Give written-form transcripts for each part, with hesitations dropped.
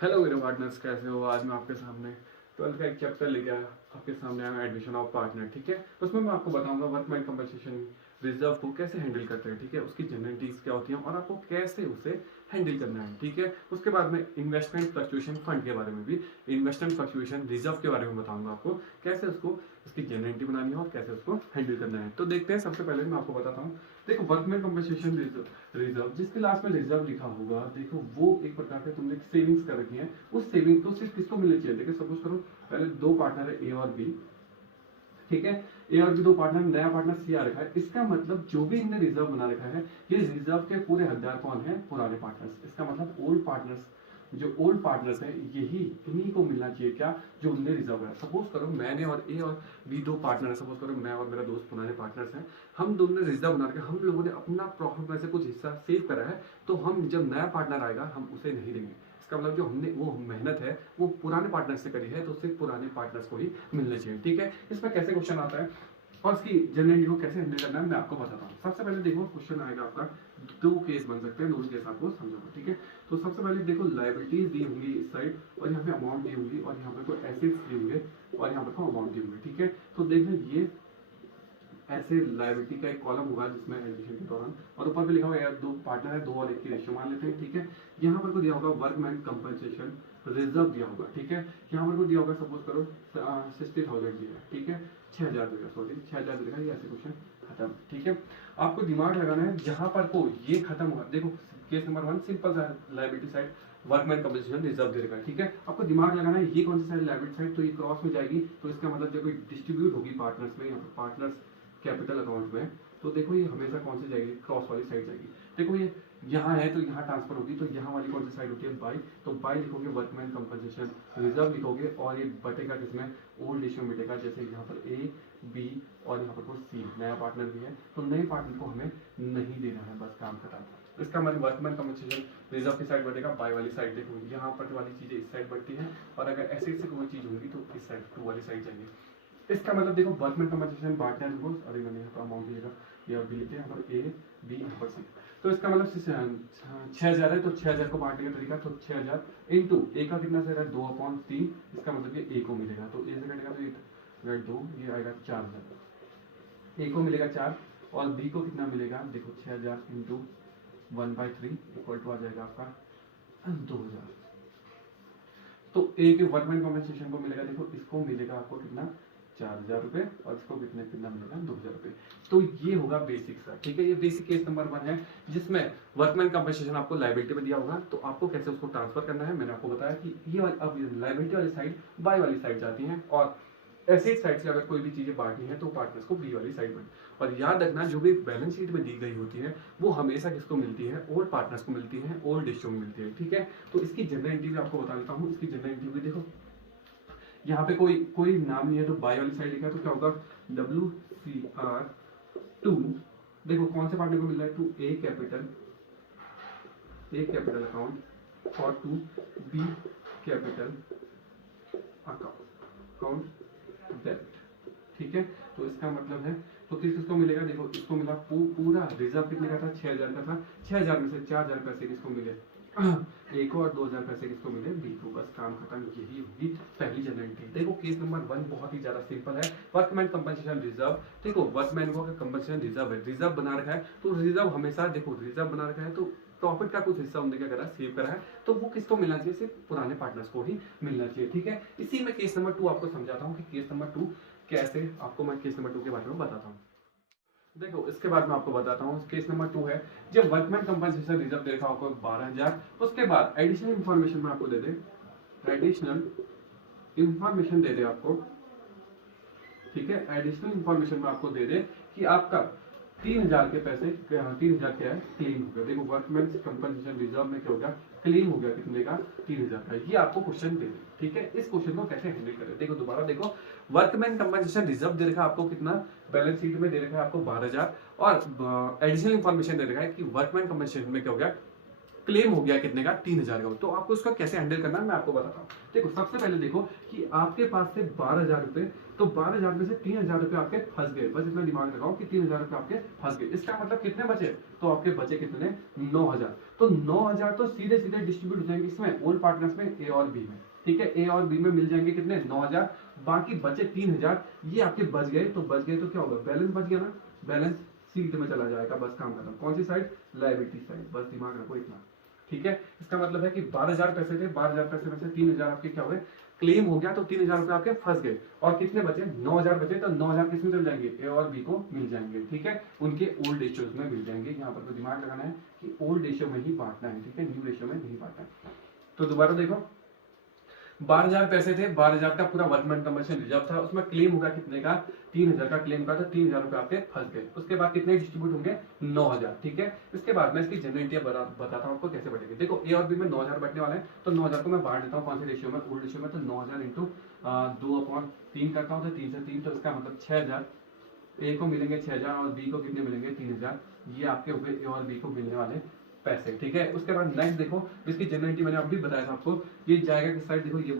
Hello मेरे partners, कैसे हो? आज मैं आपके सामने 12th का एक चैप्टर लेके आया, आपके सामने आया एडमिशन ऑफ पार्टनर। ठीक है, उसमें मैं आपको बताऊंगा वर्कमैन कंपनसेशन रिजर्व को कैसे हैंडल करते हैं। ठीक है, उसकी जनरलिटीज क्या होती हैं और आपको कैसे उसे हैंडल करना है। ठीक है, उसके बाद में इन्वेस्टमेंट फ्लक्चुएशन फंड के बारे में भी, इन्वेस्टमेंट फ्लक्चुएशन रिजर्व के बारे में बताऊंगा आपको कैसे उसको उसकी जनरलिटी बनानी है और कैसे उसको हैंडल करना है। तो देखते हैं, सबसे पहले मैं आपको बताता हूँ। देखो, वर्कमैन कंपनसेशन रिजर्व जिसके लास्ट में रिजर्व लिखा होगा, देखो वो एक प्रकार के तुमने सेविंग्स कर रखी है। उस सेविंग को सिर्फ किसको मिलनी चाहिए? देखो, सपोज करो पहले दो पार्टनर है, ए और बी। ठीक है, ए और बी दो पार्टनर, नया पार्टनर सी आ रखा है। इसका मतलब जो भी इनने रिजर्व बना रखा है, ये रिजर्व के पूरे हकदार कौन है? पुराने पार्टनर्स। इसका मतलब ओल्ड पार्टनर्स, जो ओल्ड पार्टनर्स है, यही इन्हीं को मिलना चाहिए। क्या? जो उनने रिजर्व है। सपोज करो मैंने और ए और बी दो पार्टनर है, सपोज करो मैं और मेरा दोस्त पुराने पार्टनर्स हैं, हम दोनों ने रिजर्व बना रखा है, हम लोगों ने अपना प्रॉफिट में से कुछ हिस्सा सेव करा है, तो हम जब नया पार्टनर आएगा हम उसे नहीं देंगे। इसका मतलब जो हमने वो मेहनत है वो पुराने पार्टनर्स से करी है, तो सिर्फ पुराने पार्टनर्स को ही मिलना चाहिए। ठीक है, इसमें कैसे क्वेश्चन आता है और इसकी जनरली को कैसे हैंडल करना है मैं आपको बताता हूँ। सबसे पहले देखो, क्वेश्चन आएगा आपका, दो केस बन सकते हैं, दोनों केस आपको समझाऊंगा। ठीक है, तो सबसे पहले देखो, लायबिलिटीज दी होंगी इस साइड और यहाँ पे अमाउंट दी होंगी और यहाँ पे कोई एसेट्स दी होंगे और यहाँ पे कोई अमाउंट दी होंगे। ठीक है, तो देखो ये ऐसे लायबिलिटी का एक कॉलम होगा जिसमें एडमिशन के दौरान, और ऊपर पे लिखा हुआ है दो पार्टनर है, 2 और 1 की रेशियो मान लेते हैं। ठीक है, यहाँ पर को दिया होगा वर्कमैन कंपनसेशन रिजर्व दिया होगा। ठीक है, यहाँ पर को दिया होगा, सपोज करो 60,000 दिया है। ठीक है, 6,000 देगा, सॉरी 6,000 देगा, ये ऐसे क्वेश्चन खत्म। ठीक है, आपको दिमाग लगाना है जहां पर को ये खत्म हुआ। देखो, केस नंबर 1 सिंपल सा liability side workman compensation reserve दे रखा है। ठीक है, आपको दिमाग लगाना है ये कौन सी साइड? लायबिलिटी साइड, तो ये क्रॉस में जाएगी, तो इसका मतलब जब कोई डिस्ट्रीब्यूट होगी पार्टनर्स में, यहाँ पर पार्टनर्स कैपिटल अकाउंट में, तो देखो ये हमेशा कौन सी जाएगी? क्रॉस वाली साइड जाएगी। देखो ये यहाँ है तो यहाँ ट्रांसफर होगी, तो यहाँ वाली कौन सी साइड होती है? बाई। तो बाई लिखोगे, वर्कमैन कंपनसेशन रिजर्व लिखोगे और ये बटेगा किसमें? ओल्ड इश्यू में बटेगा। जैसे यहाँ पर ए बी और यहाँ पर कोई सी नया पार्टनर भी है, तो नए पार्टनर को हमें नहीं देना है, बस काम खत्म। इसका मतलब वर्कमैन कंपनसेशन रिजर्व की साइड बढ़ेगा, बाई वाली साइड देखो यहाँ पर वाली चीजें इस साइड बढ़ती है, और अगर ऐसे से कोई चीज होगी तो इस साइड टू वाली साइड जाएगी। इसका मतलब देखो, वर्कमैन कंपनसेशन बांटना है देखो, अरे मैंने यहाँ पर अमाउंट लिखा, ये बी लिखे, यहाँ पर ए बी यहाँ पर सी। तो इसका मतलब 6,000 है, तो 6,000 को बांटने का तरीका, तो 6,000 इंटू ए का कितना से 2/3, इसका मतलब कि ए को मिलेगा, तो ए से कटेगा तो ये 2, ये आएगा 4,000, ए को मिलेगा 4 और बी को कितना मिलेगा? देखो 6,000 इंटू 1/3 इक्वल टू आ जाएगा आपका 2,000। तो ए के वर्कमैन कंपनसेशन को मिलेगा, देखो इसको मिलेगा आपको कितना? 4,000 रुपए, और इसको कितना मिलेगा? 2,000 रुपए। तो ये होगा बेसिक सा। ठीक है, ये बेसिक केस नंबर 1 है जिसमें वर्कमैन कंपनसेशन आपको लायबिलिटी में दिया होगा, तो आपको कैसे उसको ट्रांसफर करना है मैंने आपको बताया कि ये अब लायबिलिटी वाली साइड बाई वाली साइड जाती है, और एसेट साइड से अगर कोई भी चीजें बांटनी है तो पार्टनर्स को बी वाली साइड में। और याद रखना, जो भी बैलेंस शीट में दी गई होती है वो हमेशा किसको मिलती है? ओल्ड पार्टनर्स को मिलती है, ओल्ड इश्यू में मिलती है। ठीक है, तो इसकी जनरल एंट्री आपको बता देता हूँ। इसकी जनरल एंट्री भी देखो, यहाँ पे कोई कोई नाम नहीं है, तो बाई वाली साइड लिखा है, तो क्या होगा? WCR2। देखो कौन से पार्टनर को मिल रहा है? टू ए कैपिटल अकाउंट और to B capital account debt. ठीक है, तो इसका मतलब है, तो किसको मिलेगा? देखो इसको मिला पूरा रिजर्व कितने का था? 6,000 का था। 6,000 में से 4,000 पैसे किसको मिले? ए को, और 2,000 पैसे किसको मिले? बी को। बस काम खत्म, यही होगी पहली जनरल एंट्री। देखो केस नंबर 1 बहुत ही ज्यादा सिंपल है, वर्कमैन कंपनसेशन रिजर्व। देखो वर्कमैन को कंपनसेशन रिजर्व है, रिजर्व बना रखा है, तो रिजर्व हमेशा देखो रिजर्व बना रखा है, तो प्रॉफिट का कुछ हिस्सा उनने क्या करा? सेव करा है, तो वो किसको मिलना चाहिए? सिर्फ पुराने पार्टनर्स को ही मिलना चाहिए। ठीक है, इसी में केस नंबर 2 आपको समझाता हूँ कि केस नंबर 2 कैसे, आपको मैं केस नंबर 2 के बारे में बताता हूँ। देखो इसके बाद मैं आपको बताता हूँ, केस नंबर 2 है, जब वर्कमैन कंपनसेशन रिजर्व देखा आपको 12,000, उसके बाद एडिशनल इंफॉर्मेशन में आपको दे दे, एडिशनल इंफॉर्मेशन दे दे आपको। ठीक है, एडिशनल इंफॉर्मेशन में आपको दे दे कि आपका 3,000 के पैसे, 3,000 क्या है? क्लेम हो गया। देखो वर्कमैन कंपनसेशन रिजर्व में क्या हो गया? क्लेम हो गया, कितने का? 3,000 का। ये आपको क्वेश्चन दे दे। ठीक है, इस क्वेश्चन को कैसे हैंडल करें? देखो दोबारा देखो, वर्कमैन कंपनसेशन रिजर्व दे रखा है आपको कितना? बैलेंस शीट में दे रखा है आपको 12,000, और एडिशनल इंफॉर्मेशन दे रखा है कि वर्कमैन कंपनसेशन में क्या हो गया? क्लेम हो गया कितने का, 3000 का। तो आपको इसका कैसे हैंडल करना है मैं आपको बताता हूँ। देखो सबसे पहले देखो कि आपके पास से 12,000 रुपए, तो 12,000 में से 3,000 रुपए आपके फंस गए, बस इतना दिमाग लगाओ कि 3,000 रुपए आपके फंस गए। इसका मतलब कितने बचे, तो आपके बचे कितने, 9,000। तो 9,000 तो सीधे सीधे डिस्ट्रीब्यूट हो जाएंगे इसमें ओल्ड पार्टनर्स में, ए और बी में, ठीक है। ए और बी में मिल जाएंगे कितने, 9,000। बाकी बचे 3,000, ये आपके बच गए। तो बच गए तो क्या होगा, बैलेंस बच गया ना, बैलेंस सीट में चला जाएगा, बस काम खत्म। कौन सी साइड, लायबिलिटी साइड, बस दिमाग रखो इतना, ठीक है। इसका मतलब है कि 12,000 पैसे थे, 12,000 पैसे में से 3,000 आपके क्या हुए, क्लेम हो गया, तो 3,000 रुपए आपके फंस गए। और कितने बचे, 9,000 बचे, तो 9,000 किस में चल जाएंगे, ए और बी को मिल जाएंगे, ठीक है, उनके ओल्ड रेशियोज में मिल जाएंगे। यहाँ पर तो दिमाग लगाना है कि ओल्ड रेशियो में ही बांटना है, ठीक है, न्यू रेशियो में नहीं बांटना है। तो दोबारा देखो, 12,000 पैसे थे, 12,000 का पूरा वर्कमैन कमीशन रिजर्व था, उसमें क्लेम होगा कितने का, 3,000 का क्लेम का, तो 3,000 रुपए आपके फंस गए। उसके बाद कितने डिस्ट्रीब्यूट होंगे, 9,000, ठीक है। इसके बाद मैं इसकी जनरेटिव बताता हूँ आपको कैसे बढ़ेगी। देखो ए और बी में 9,000 बढ़ने वाले हैं, तो 9,000 को मैं बांट देता हूँ कौन से रेशियो में, ओल्ड रेशियो में। तो 9,000 इंटू 2/3 करता हूँ, तो 3 से 3, तो इसका मतलब 6,000 ए को मिलेंगे 6,000 और बी को कितने मिलेंगे, 3,000। ये आपके हो गए ए और बी को मिलने वाले पैसे, ठीक है। उसके बाद नेक्स्ट देखो, इसकी जनरेटिव मैंने अभी बताया था आपको, ये जाएगा किस साइड, देखो ये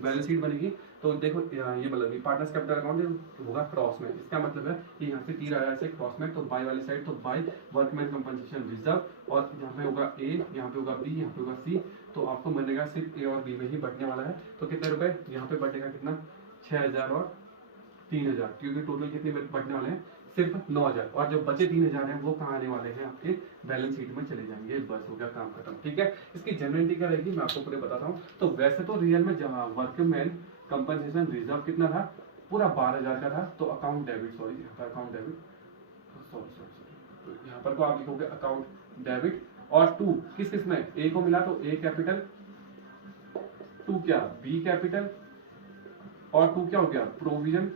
बैलेंस शीट बनेगी। तो देखो ये बनेगी पार्टनर्स कैपिटल अकाउंट होगा क्रॉस में, इसका मतलब है कि यहाँ से तीर आया ऐसे क्रॉस में, तो बाई वाली साइड, तो बाई वर्कमैन कंपनसेशन रिजर्व, और यहाँ पे होगा ए, यहाँ पे होगा बी, यहाँ पे होगा सी। तो आपको बनेगा सिर्फ ए और बी में ही बढ़ने वाला है। तो कितने रुपए यहाँ पे बढ़ेगा, कितना, 6,000 और 3,000, क्योंकि टोटल कितने बढ़ने वाले हैं, सिर्फ 9,000। और जो बचे 3,000 हैं वो कहाँ आने वाले हैं, आपके बैलेंस शीट में चले जाएंगे, बस हो गया काम खत्म, ठीक है। इसकी जनरेटिव क्या रहेगी मैं आपको पूरे बताता हूँ। तो वैसे तो रियल में वर्कमैन कंपनसेशन रिजर्व कितना था, पूरा 12,000 का था। तो अकाउंट डेबिट, सॉरी यहाँ पर अकाउंट डेबिट, तो यहाँ पर को आप लिखोगे अकाउंट डेबिट, और 2 किस किस में, ए को मिला तो ए कैपिटल, 2 क्या, बी कैपिटल, और 2 क्या हो गया, provision,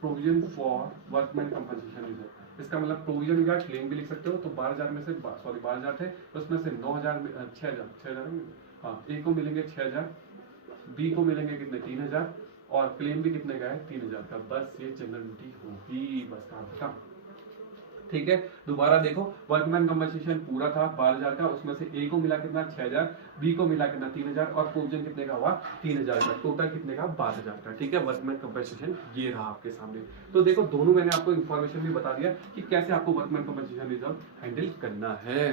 provision for workman compensation reserve. इसका मतलब प्रोविजन हो गया, क्लेम भी लिख सकते हो। तो 12,000 में से, सॉरी 12,000 थे, तो उसमें से 9,000 6,000 हाँ, ए को मिलेंगे 6,000, बी को मिलेंगे कितने, 3,000, और क्लेम भी कितने का है, 3,000 का। बस ये जनरलिटी होगी, बस काम खत्म, ठीक है। दोबारा देखो, वर्कमैन कंपनसेशन पूरा था 12,000 का, उसमें से ए को मिला कितना, 6,000, बी को मिला कितना, 3,000, और प्रोविजन कितने का हुआ, 3,000 का, टोटल कितने का, 12,000 का, ठीक है। वर्कमैन कंपनसेशन ये रहा आपके सामने। तो देखो दोनों मैंने आपको इन्फॉर्मेशन भी बता दिया कि कैसे आपको वर्कमैन कंपनसेशन रिजर्व हैंडल करना है।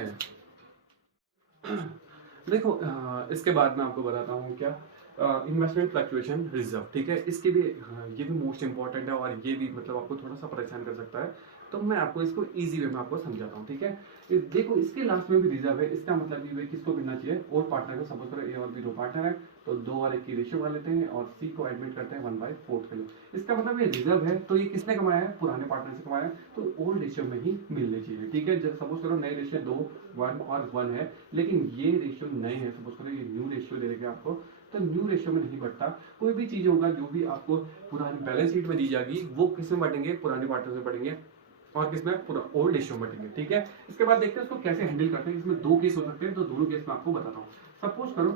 देखो इसके बाद मैं आपको बताता हूँ क्या, इन्वेस्टमेंट फ्लक्चुएशन रिजर्व, ठीक है। इसके भी ये भी मोस्ट इंपॉर्टेंट है, और ये भी मतलब आपको थोड़ा सा परेशान कर सकता है। तो मैं आपको इसको इजी वे में आपको समझाता हूँ, ठीक है। देखो इसके लास्ट में भी रिजर्व है, इसका मतलब ये किसको गिनना चाहिए, और पार्टनर को। सपोज करो ए और बी दो पार्टनर है, तो 2 और 1 की रेशियो कर लेते हैं, और सी को एडमिट करते हैं 1/4 के लिए। इसका मतलब ये रिजर्व है, तो ये किसने कमाया है, पुराने पार्टनर से कमाया है, तो ओल्ड रेशियो में ही मिलने चाहिए, ठीक है। जब सपोज करो नए रेशियो 2, 1 और 1 है, लेकिन ये रेशियो नए है, सपोज करो ये न्यू रेशियो दे देंगे आपको, तो न्यू रेशियो में नहीं बढ़ता। कोई भी चीज होगा जो भी आपको पुरानी बैलेंस शीट में दी जाएगी, वो किस में बढ़ेंगे, पुराने पार्टनर से बढ़ेंगे, और किसमें, पूरा ओल्ड रेशियो में बढ़ेंगे, ठीक है। इसके बाद देखते हैं इसको कैसे हैंडल करते हैं। इसमें 2 केस हो सकते हैं, तो दोनों केस में आपको बताता हूँ। सपोज करो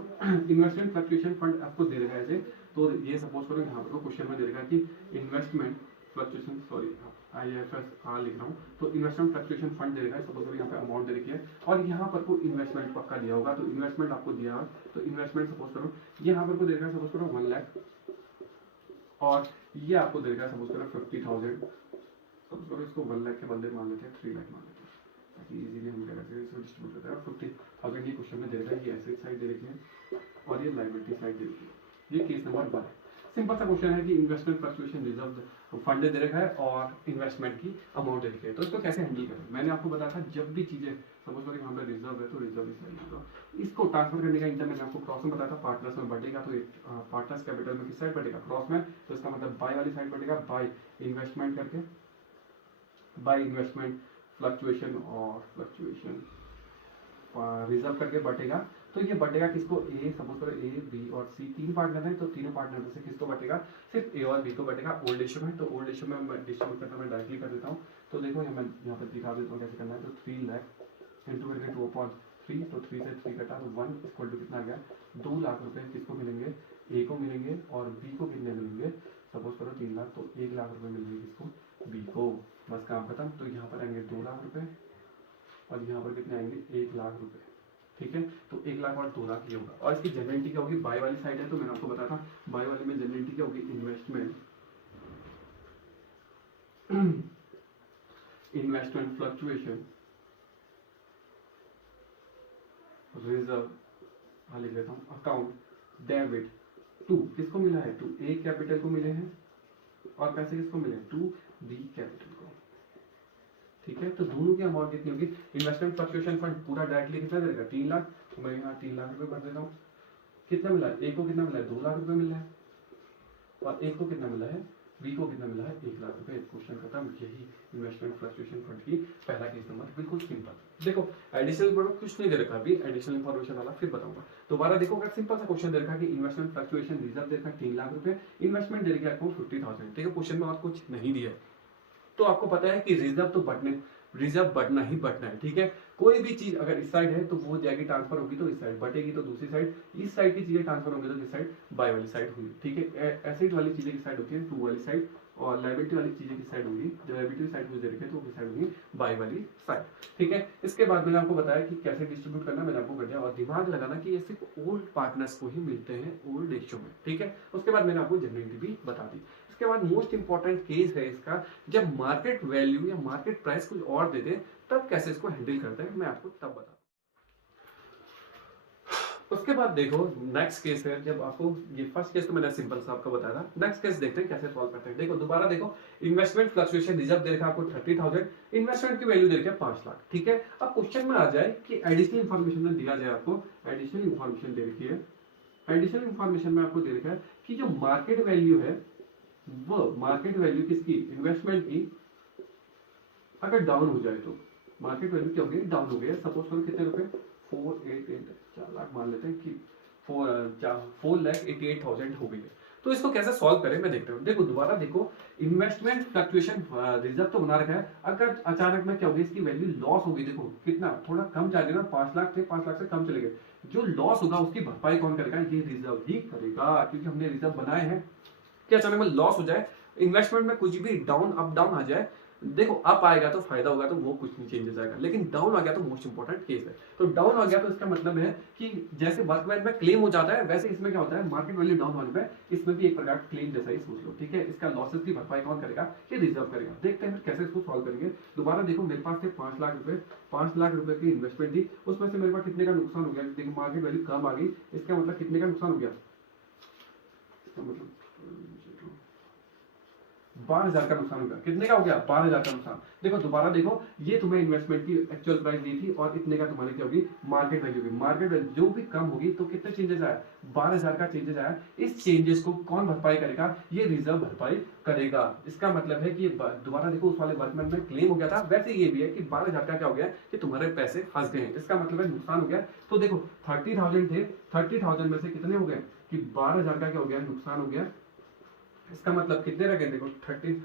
इन्वेस्टमेंट फ्लक्चुएशन फंड आपको दे रखा है ऐसे, तो ये सपोज करो यहाँ पर क्वेश्चन में दे रखा है कि इन्वेस्टमेंट फ्लक्चुएशन, सॉरी IFSR लिख रहा हूँ, तो इन्वेस्टमेंट फ्लक्चुएशन फंड दे रखा है। सपोज करो यहाँ पे अमाउंट दे रखी है, और यहाँ पर को इन्वेस्टमेंट पक्का दिया होगा, तो इन्वेस्टमेंट आपको दिया, तो इन्वेस्टमेंट सपोज करो यहाँ पर को दे रखा है, सपोज करो 1 लाख, और ये आपको दे रखा है सपोज करो 50,000। सपोज करो इसको 1 लाख के बदले मान लेते हैं 3 लाख मान लेते हैं, ताकि इजीली हम क्या करते हैं, इसको डिस्ट्रीब्यूट करते हैं। और 50,000 ये क्वेश्चन में दे रखा है, ये एसेट साइड दे रखी है, और ये लायबिलिटी साइड दे रखी है। ये केस नंबर 1 है। सिंपल सा क्वेश्चन है कि इन्वेस्टमेंट फ्लक्चुएशन रिजर्व फंड दे रखा है, और इन्वेस्टमेंट की अमाउंट दे रखी है, तो इसको कैसे हैंडल करें। मैंने आपको बताया था, जब भी चीजें सपोज करो यहाँ पे रिजर्व है, तो रिजर्व इस साइड होगा, इसको ट्रांसफर करने का इंटर मैंने आपको क्रॉस में बताया था, पार्टनर्स में बढ़ेगा, तो पार्टनर्स कैपिटल में किस साइड बढ़ेगा, क्रॉस में, तो इसका मतलब बाय वाली साइड बढ़ेगा, बाय इन्वेस्टमेंट करके, बाय इन्वेस्टमेंट फ्लक्चुएशन और फ्लक्चुएशन रिजर्व करके बढ़ेगा। तो ये बढ़ेगा किसको, ए, सपोज करो ए, बी और सी 3 पार्टनर हैं, तो तीनों पार्टनर में से किसको बढ़ेगा, सिर्फ ए और बी को बढ़ेगा ओल्ड रेशियो में। तो ओल्ड रेशियो में मैं डिस्ट्रीब्यूट करता हूँ, मैं डायरेक्टली कर देता हूँ। तो देखो मैं यहाँ पर दिखा देता हूँ कैसे करना है। तो 3 लाख इंटू करके 2/3, तो 3 से 3 कटा, तो 1 इक्वल टू कितना आ गया, 2 लाख रुपए किसको मिलेंगे, ए को मिलेंगे, और बी को कितने मिलेंगे, सपोज करो 3 लाख, तो 1 लाख रुपए मिलेंगे किसको, बी को। बस काम खत्म। तो यहाँ पर आएंगे 2 लाख रुपए, और यहाँ पर कितने आएंगे, 1 लाख रुपए, ठीक है। तो 1 लाख और 2 लाख ये होगा, और इसकी जनरलिटी क्या होगी, बाय वाली साइड है तो मैंने आपको बताया था बाय वाले में जनरलिटी क्या होगी, इन्वेस्टमेंट इन्वेस्टमेंट फ्लक्चुएशन रिजर्व, हाँ लिख लेता हूँ, अकाउंट डेबिट टू, किसको मिला है, टू ए कैपिटल को मिले हैं, और पैसे किसको मिले, टू बी कैपिटल को, ठीक है। तो दोनों की अमाउंट कितनी होगी, इन्वेस्टमेंट फ्लक्चुएशन फंड पूरा डायरेक्टली कितना देगा, 3 लाख, तो मैं यहाँ 3 लाख रुपए भर देता हूँ। कितना मिला है, ए को कितना मिला है, 2 लाख रुपए मिला है, और ए को कितना मिला है, बी को कितना मिला है, 1 लाख रुपए। क्वेश्चन खत्म। यही इन्वेस्टमेंट फ्लक्चुएशन फंड की पहला केस नंबर, बिल्कुल सिंपल। देखो एडिशनल कुछ नहीं दे रखा, अभी एडिशनल इन्फॉर्मेशन वाला फिर बताऊंगा। दोबारा देखो, अगर सिंपल सा क्वेश्चन दे रखा कि इन्वेस्टमेंट फ्लक्चुएशन रिजर्व दे रखा 3 लाख रुपए, इन्वेस्टमेंट दे रखा आपको 50,000, ठीक है। क्वेश्चन में और कुछ नहीं दिया है, तो आपको पता है कि रिजर्व बढ़ना ही बढ़ना है, ठीक है। कोई भी चीज अगर इस साइड है तो वो जाएगी ट्रांसफर होगी तो इस साइड, बटेगी तो दूसरी साइड, इस साइड की चीजें ट्रांसफर होंगी तो किस साइड, बाय वाली साइड हुई, ठीक है। एसेट वाली चीजें किस साइड होती है, टू वाली साइड, और लायबिलिटी वाली चीजें किस साइड होगी, जब लायबिलिटी साइड कुछ दे रखी है तो किस साइड होगी, बाय वाली साइड, ठीक है। इसके बाद मैंने आपको बताया कि कैसे डिस्ट्रीब्यूट करना, मैंने आपको कर दिया, और दिमाग लगाना कि ये सिर्फ ओल्ड पार्टनर्स को ही मिलते हैं ओल्ड रेशियो में, ठीक है। उसके बाद मैंने आपको जनरलिटी भी बता दी। इसके बाद मोस्ट इंपॉर्टेंट केस है इसका, जब मार्केट वैल्यू या मार्केट प्राइस कुछ और दे दे तब कैसे इसको हैंडल करते हैं, मैं आपको तब बता। उसके बाद देखो नेक्स्ट केस है, जब आपको ये फर्स्ट केस तो मैंने सिंपल सा आपको बताया था, नेक्स्ट केस देखते हैं कैसे सॉल्व करते हैं। देखो दोबारा देखो, इन्वेस्टमेंट फ्लक्चुएशन रिजर्व दे रखा आपको 30,000, इन्वेस्टमेंट की वैल्यू दे रखी है 5 लाख, ठीक है। अब क्वेश्चन में आ जाए कि एडिशनल इन्फॉर्मेशन में दिया जाए, आपको एडिशनल इन्फॉर्मेशन दे रखी है, एडिशनल इन्फॉर्मेशन में आपको दे रखा है कि जो मार्केट वैल्यू है, वो मार्केट वैल्यू किसकी, इन्वेस्टमेंट की, अगर डाउन हो जाए तो मार्केट वैल्यू क्या हो गई, डाउन हो गई। सपोज करो कितने रुपए, 4 लाख मान लेते हैं कि 4,88,000 हो गई है। तो इसको कैसे सॉल्व करें मैं देखते हूँ। देखो दोबारा देखो, इन्वेस्टमेंट फ्लक्चुएशन रिजर्व तो बना रखा है, अगर अचानक में क्या होगी, इसकी वैल्यू लॉस होगी, देखो कितना थोड़ा कम जाएगा ना, 5 लाख थे, 5 लाख से कम चले गए, जो लॉस होगा उसकी भरपाई कौन करेगा, ये रिजर्व ही करेगा, क्योंकि हमने रिजर्व बनाए हैं। क्या अचानक में लॉस हो जाए, इन्वेस्टमेंट में कुछ भी डाउन अप डाउन आ जाए, देखो अप आएगा तो फायदा होगा, तो वो कुछ नहीं चेंजेस आएगा, लेकिन डाउन आ गया तो मोस्ट इंपॉर्टेंट केस है। तो डाउन आ गया तो इसका मतलब है कि जैसे वर्कमैन में क्लेम हो जाता है, वैसे इसमें क्या होता है, मार्केट वैल्यू डाउन होने पे इसमें भी एक प्रकार का क्लेम जैसा ही सोच लो, ठीक है। इसका लॉसेस की भरपाई कौन करेगा, ये रिजर्व करेगा। देखते हैं कैसे इसको सॉल्व करेंगे। दोबारा देखो, मेरे पास थे 5 लाख रुपए, 5 लाख रुपए की इन्वेस्टमेंट दी, उसमें से मेरे पास कितने का नुकसान हो गया, देखो मार्केट वैल्यू कम आ गई, इसका मतलब कितने का नुकसान हो गया, इसका मतलब 12,000 का नुकसान होगा। कितने का हो गया, 12,000 का नुकसान। देखो दोबारा देखो, ये तुम्हें इन्वेस्टमेंट की एक्चुअल प्राइस दी थी, और इतने का तुम्हारी क्या होगी, मार्केट वैल्यू होगी। मार्केट वैल्यू जो भी कम होगी तो कितने चेंजेस आया, 12,000 का चेंजेस आया। इस चेंजेस को कौन भरपाई करेगा, ये रिजर्व भरपाई करेगा। इसका मतलब है कि दोबारा देखो, उस वाले वर्कमैन में क्लेम हो गया था, वैसे ये भी है कि 12,000 का क्या हो गया कि तुम्हारे पैसे फंस गए हैं, इसका मतलब है नुकसान हो गया। तो देखो 30,000 थे, 30,000 में से कितने हो गए कि 12,000 का क्या हो गया, नुकसान हो गया। इसका मतलब कितने रह गए, देखो 30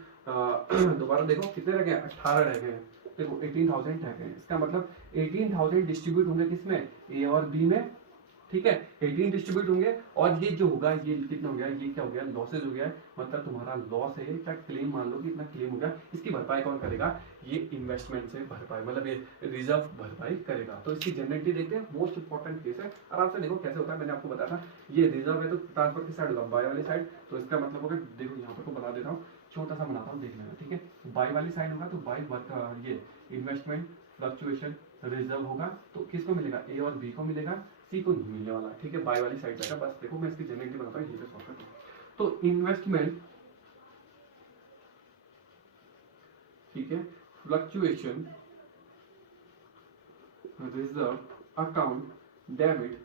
दोबारा देखो कितने रह गए, 18 रह गए। देखो 18,000 रह गए, इसका मतलब 18,000 डिस्ट्रीब्यूट होंगे किसमें, ए और बी में, ठीक है। 18 डिस्ट्रीब्यूट होंगे, और ये जो होगा ये कितना हो गया, ये क्या हो गया, लॉसेज हो गया, मतलब तुम्हारा लॉस है, क्या क्लेम मान लो कि इतना क्लेम हो गया, इसकी भरपाई कौन करेगा, ये इन्वेस्टमेंट से भरपाई, मतलब ये रिजर्व भरपाई करेगा। तो इसकी जनरलिटी देखते हैं, मोस्ट इंपॉर्टेंट केस है, आराम से देखो कैसे होता है। मैंने आपको बताया था, ये रिजर्व है तो ट्रांसफर किस साइड होगा, बाय वाली साइड, तो इसका मतलब होगा, देखो यहाँ पर तो बता देता हूँ, छोटा सा बनाता हूँ, देख लेना, ठीक है। बाय वाली साइड होगा तो बाय वर्क, ये इन्वेस्टमेंट फ्लक्चुएशन रिजर्व होगा, तो किसको मिलेगा, ए और बी को मिलेगा, सी को नहीं मिलने वाला, ठीक है। बाय वाली साइड जाएगा। बस देखो मैं इसकी जनरलिटी बनाता हूँ, ये पे सॉल्व करता हूँ। तो इन्वेस्टमेंट, ठीक है, fluctuation reserve account debit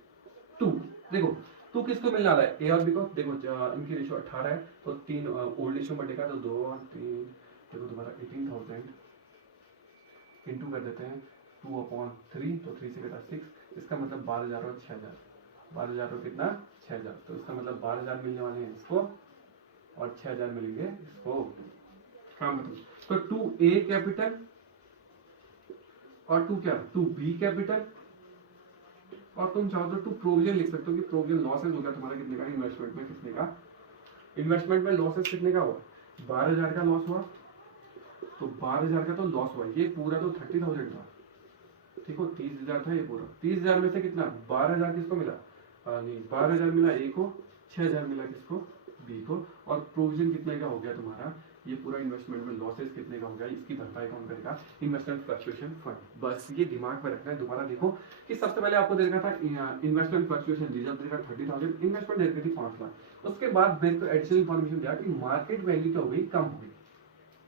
to, देखो टू किसको मिलने वाला है, ए और बी को। देखो इनकी रेशियो 18 है, तो 3 ओल्ड रेशियो बढ़ेगा, तो 2 और 3, देखो तुम्हारा 18,000 इंटू कर देते हैं 2/3, तो 3 से कितना 6, इसका मतलब 12,000 और 6,000, 12,000 और कितना 6,000, तो इसका मतलब 12,000 मिलने वाले हैं इसको, और 6,000 मिलेंगे इसको। काम मतलब तो 2A कैपिटल और 2 क्या, 2B कैपिटल, और तुम चाहो तो 2 प्रोविजन लिख सकते हो कि प्रोविजन लॉसेज हो गया तुम्हारा कितने का, इन्वेस्टमेंट में कितने का, इन्वेस्टमेंट में लॉसेज कितने का हुआ, 12,000 का लॉस हुआ, तो 12,000 का तो लॉस हुआ, ये पूरा तो 30,000 था, ठीक हो, 30,000 था ये पूरा। 30,000 में से कितना 12,000 किसको मिला, नहीं 12,000 मिला ए को, 6,000 मिला किसको, बी को। और प्रोविजन कितने का हो गया तुम्हारा, ये पूरा इन्वेस्टमेंट में लॉसेस कितने का हो गया, इसकी भरपाई कौन करेगा, इन्वेस्टमेंट फ्लक्चुएशन फंड। बस ये दिमाग में रखना है। दोबारा देखो कि सबसे पहले आपको दे रखा था इन्वेस्टमेंट फ्लक्चुएशन रिजर्व दे रखा 30,000, इन्वेस्टमेंट दे रखी थी 5 लाख। उसके बाद मेरे को एडिशनल इन्फॉर्मेशन दिया कि मार्केट वैल्यू क्या हो गई, कम हो गई।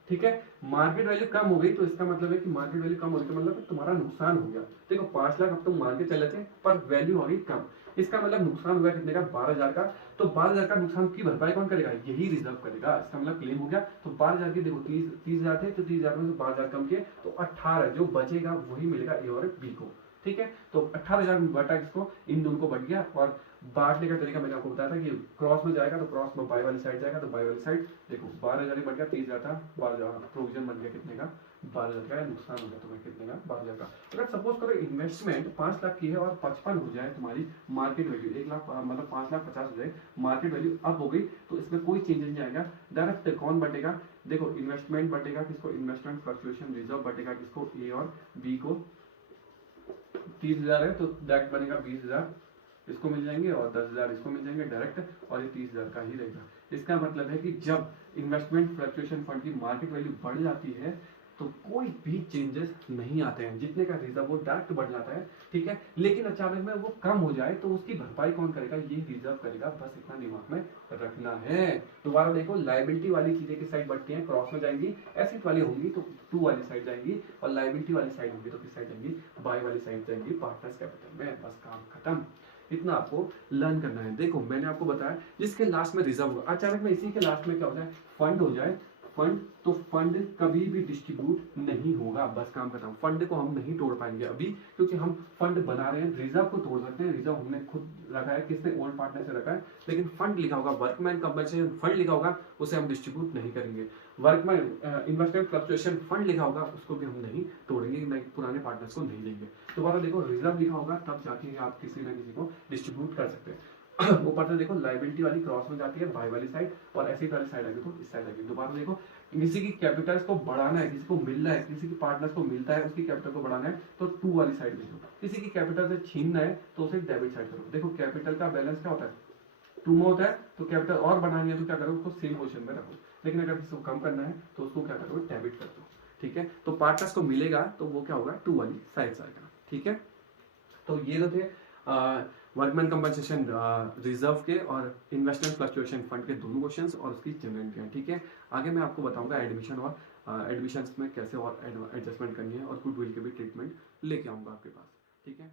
ठीक है, मार्केट वैल्यू कम हो गई तो इसका मतलब है कि मार्केट वैल्यू कम होने का मतलब तुम्हारा नुकसान हो गया। देखो 5 लाख अब तुम मान के चले थे पर वैल्यू हो गई कम, इसका मतलब नुकसान हुआ कितने का, 12,000 का। तो 12,000 का नुकसान की भरपाई कौन करेगा, यही रिजर्व करेगा। इसका मतलब क्लेम हो गया। तो 12,000 की देखो 30,000 थे तो 30,000 में से 12,000 कम किए तो 18 जो बचेगा वही मिलेगा ए और बी को। ठीक है, तो 18,000 बटा किसको, इन दोनों को बढ़ गया। और बांटने का तरीका मैंने आपको बताया था कि क्रॉस में जाएगा तो क्रॉस में बाई वाली साइड जाएगा तो बाई वाली साइड। देखो 12,000 बढ़ गया, 30,000 था, 12,000 प्रोविजन बन गया कितने का, 12,000 का। नुकसान हो गया तुम्हें कितने का, 12,000 का। अगर सपोज करो इन्वेस्टमेंट 5 लाख की है और 55 हो जाए तुम्हारी मार्केट वैल्यू, 1 लाख मतलब 5,50,000 हो जाए मार्केट वैल्यू अप हो गई, तो इसमें कोई चेंज नहीं आएगा। डायरेक्ट कौन बटेगा, देखो इन्वेस्टमेंट बटेगा किसको, इन्वेस्टमेंट फ्लक्चुएशन रिजर्व बटेगा किसको, ए और बी को। 30,000 है तो डायरेक्ट बनेगा 20,000 इसको मिल जाएंगे और 10,000 इसको मिल जाएंगे डायरेक्ट, और ये 30,000 का ही रहेगा। इसका मतलब है कि जब इन्वेस्टमेंट फ्लक्चुएशन फंड की मार्केट वैल्यू बढ़ जाती है तो कोई भी चेंजेस नहीं आते हैं, जितने का रिजर्व वो डायरेक्ट बढ़ जाता है। ठीक है, लेकिन अचानक में वो कम हो जाए तो उसकी भरपाई कौन करेगा, ये रिजर्व करेगा। बस इतना दिमाग में रखना है। दोबारा देखो लाइबिलिटी वाली चीजें किस साइड बढ़ती हैं, क्रॉस में जाएंगी, एसेट वाली होंगी तो टू वाली साइड जाएंगी, और लाइबिलिटी वाली साइड होंगी तो किस साइड जाएंगी, बाय वाली साइड जाएंगी पार्टनर्स कैपिटल में। बस काम खत्म। इतना आपको लर्न करना है। देखो मैंने आपको बताया जिसके लास्ट में रिजर्व होगा, अचानक में इसी के लास्ट में क्या हो जाए, फंड हो जाए, फंड, तो फंड कभी भी डिस्ट्रीब्यूट नहीं होगा। बस काम खत्म। फंड को हम नहीं तोड़ पाएंगे अभी, क्योंकि हम फंड बना रहे हैं। रिजर्व को तोड़ सकते हैं, रिजर्व हमने खुद रखा है, किसने, ओल्ड पार्टनर से रखा है, लेकिन फंड लिखा होगा, वर्कमैन कंपनसेशन फंड लिखा होगा, उसे हम डिस्ट्रीब्यूट नहीं करेंगे। वर्कमैन इन्वेस्टमेंट फ्लक्चुएशन फंड लिखा होगा, उसको भी हम नहीं तोड़ेंगे, नहीं पुराने पार्टनर्स को नहीं देंगे। दोबारा देखो रिजर्व लिखा होगा, तब जाके आप किसी ना किसी को डिस्ट्रीब्यूट कर सकते हैं। ऊपर से देखो लाइबिलिटी वाली क्रॉस में जाती है बाय वाली साइड, और एसेट वाली साइड आएगी तो इस साइड आएगी। दोबारा देखो किसी की कैपिटल्स को बढ़ाना है, किसी को मिलना है, किसी की पार्टनर्स को मिलता है, उसकी कैपिटल को बढ़ाना है तो टू वाली साइड भेजो। किसी की कैपिटल से छीनना है तो उसे डेबिट साइड करो। देखो कैपिटल का बैलेंस क्या होता है, टू में होता है, तो कैपिटल और बढ़ानी है तो क्या करो, उसको सेम पोजीशन में रखो। लेकिन अगर किसी को कम करना है तो उसको क्या करो, डेबिट कर दो। ठीक है, तो पार्टनर्स को मिलेगा तो वो क्या होगा, टू वाली साइड आएगा। ठीक है, तो ये तो थे वर्कमैन कंपनसेशन रिजर्व के और इन्वेस्टमेंट फ्लक्चुएशन फंड के दोनों क्वेश्चंस और उसकी जनरल। ठीक है, आगे मैं आपको बताऊंगा एडमिशन और एडमिशन्स में कैसे और एडजस्टमेंट करनी है, और गुडविल के भी ट्रीटमेंट लेके आऊंगा आपके पास। ठीक है।